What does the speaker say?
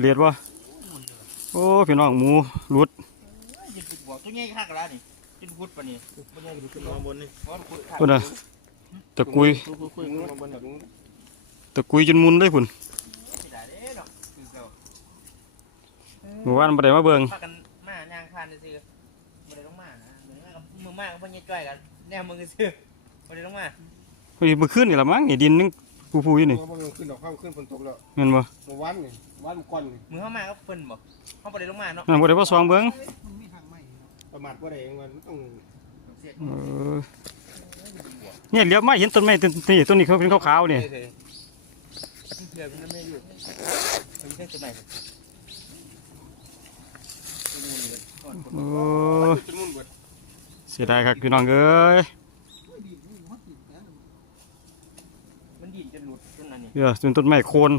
เลียดวะโอ้พี่น้องหมูรุดยินปุกบอกตัวใหญ่คักแล้วนี่จินพุดปะนี่บ่ได้ขึ้นมาบนนี่เพราะพุดพุ่นน่ะตะกุยคุยมาบนแบบตะกุยจนมุนเลยพุ่นไม่ได้เด้ดอกคือเก่าเมื่อวานบ่ได้มาเบิ่งพากันมาย่างคานซื่อบ่ได้ลงมานะเหมือนกับมือมากกับพ่อใหญ่จ้อยกันแนวมึงซื่อบ่ได้ลงมาเฮ้ยเมื่อคืนนี่ละมั้งนี่ดินนึง ฟูๆอยู่นี่บ่ขึ้นดอกข้ามขึ้นฝนตกแล้วแม่นบ่เมื่อวานนี่วันก่อนนี่มือเข้ามาก็เพิ่นบ่เข้าบ่ได้ลงมาเนาะนั่นบ่ได้มาซองเบิ่งประมาทบ่ได้เองมันต้องเออเนี่ยเลี้ยวมาเห็นต้นไม้ต้นนี่ต้นนี้เขาเป็นขาวๆนี่เดี๋ยวมันไม่อยู่มันแค่ตัวไหนโอ้จนมุ่นเบิดเสียดายครับพี่น้องเอ้ย จนหลุดต้นอันนี้เดี๋ยวต้นต้นไม้โคน